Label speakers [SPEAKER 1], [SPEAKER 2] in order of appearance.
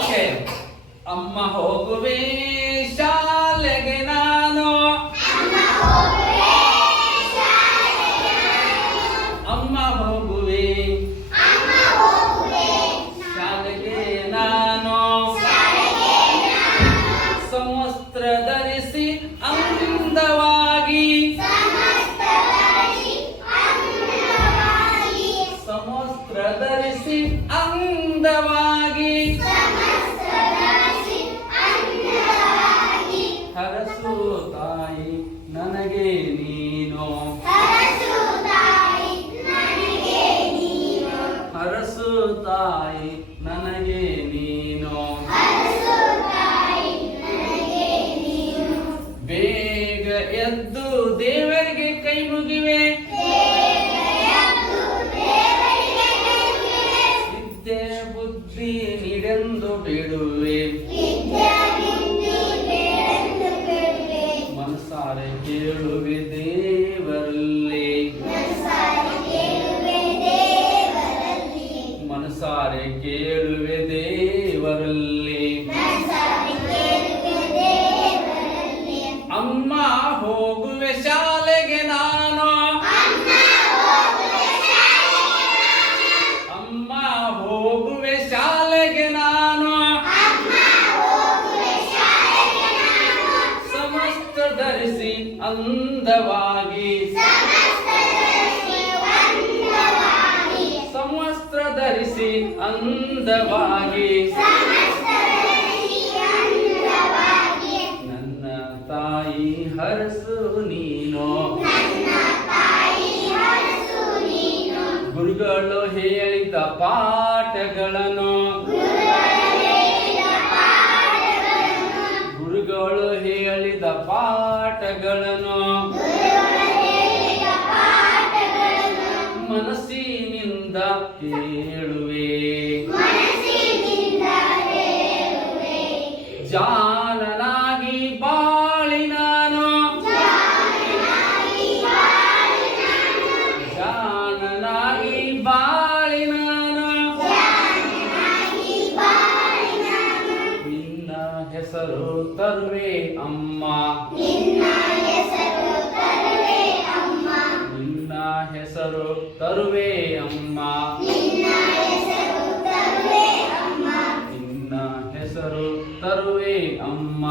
[SPEAKER 1] Okay. ಅಮ್ಮ ಹೋಗುವೆ, ಶಾಲೆಗೆ ನಾನು. ಅಮ್ಮ ಹೋಗುವೆ, ಶಾಲೆಗೆ ನಾನು. ಸಮವಸ್ತ್ರ ಧರಿಸಿ ಅಂದವಾಗಿ. ಸಮವಸ್ತ್ರ ಧರಿಸಿ ಅಂದವಾಗಿ. ಅರಸು ತಾಯಿ ನನಗೆ ನೀನು. ಹರಸು ತಾಯಿ ನನಗೆ ನೀನು. ಬೇಗ ಎದ್ದು ದೇವರಿಗೆ ಕೈ ಮುಗಿವೆ. ವಿದ್ಯೆ ಬುದ್ಧಿ ನೀಡೆಂದು ಬಿಡುವೆ. ಅಂದವಾಗಿ ಸಮಸ್ತ ಧರಿಸಿ ಅಂದವಾಗಿ. ನನ್ನ ತಾಯಿ ಹರಸು ನೀನು. ಗುರುಗಳು ಹೇಳಿದ ಪಾಠಗಳನ್ನು. ಗುರುಗಳು ಹೇಳಿದ ಪಾಠಗಳನ್ನು ಮನಸ್ಸಿನಿಂದ ಹೇಳುವೆ. ಜಾನನಾಗಿ ಬಾಳಿ ನಾನು. ಜಾನನಾಗಿ ಬಾಳಿ ಹೆಸರು ತರುವೆ ಅಮ್ಮ. ನಿನ್ನ ಹೆಸರು ತರುವೆ ಅಮ್ಮ. ನಿನ್ನ ಹೆಸರು ತರುವೆ ಅಮ್ಮ.